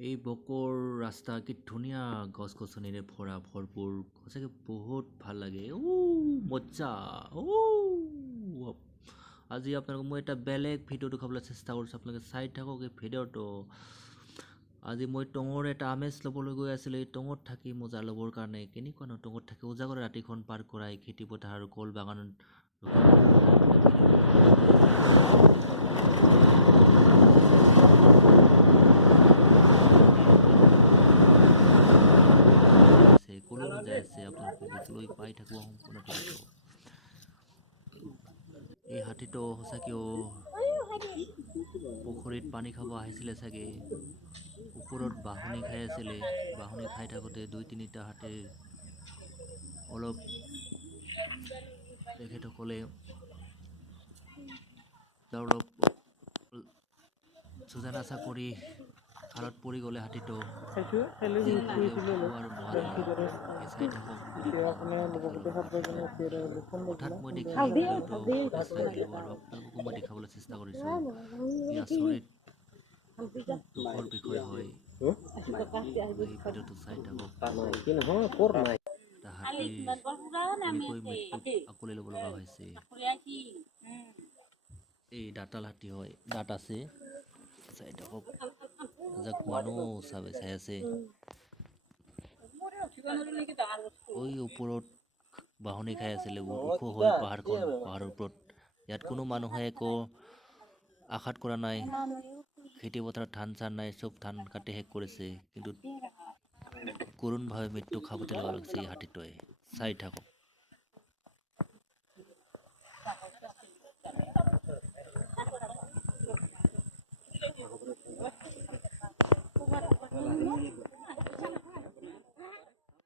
এই বকৰ ৰাস্তা কি ধুনীয়া গছ গছনিৰে ভৰা ভৰপূৰ সঁচাকে বহুত ভাল লাগে মজ্জা আজি আপোনালোকক মই এটা বেলেগ ভিডিঅ' দেখাবলৈ চেষ্টা কৰিছোঁ আপোনালোকে চাই থাকক এই ভিডিঅ'টো আজি মই টঙৰ এটা আমেজ ল'বলৈ গৈ আছিলোঁ এই টঙত থাকি মজা ল'বৰ কাৰণে কেনেকুৱানো টঙত থাকি উজাগৰে ৰাতিখন পাৰ কৰাই খেতি পথাৰ আৰু কল বাগান আপোনালোকে দেখিবলৈ পাই থাকোঁ সম্পূৰ্ণ ভিডিঅ'টো এই হাতীটো সঁচাকেও পুখুৰীত পানী খাব আহিছিলে চাগে ওপৰত বাহনি খাই আছিলে বাহনি খাই থাকোঁতে দুই তিনিটা হাতীৰ অলপ তেখেতসকলে অলপ চোজানাচা কৰি খালত পৰি গ'লে হাতীটো চাই থাকক হঠাৎ মই দেখি ভিডিঅ'টো ফ'কাছ লাগিলোঁ আৰু আপোনালোককো মই দেখাবলৈ চেষ্টা কৰিছোঁ ই আচৰিত দুখৰ বিষয় হয় এই ভিডিঅ'টো চাই থাকক এটা হাতীৰ এনেকৈ মৃত্যুক আঁকোৱালি ল'ব লগা হৈছে এই দাঁতাল হাতী হয় দাঁত আছে চাই থাকক যাক মানুহ চাই আছে ওই ওপৰত বাহনি খাই আছিলে ওখ হৈ পাহাৰৰ ওপৰত ইয়াত কোনো মানুহে একো আঘাত কৰা নাই খেতি পথাৰত ধান চান নাই চব ধান কাটি শেষ কৰিছে কিন্তু কৰোণভাৱে মৃত্যু খাবতে লগা লাগিছে এই হাতীটোৱে চাই থাকক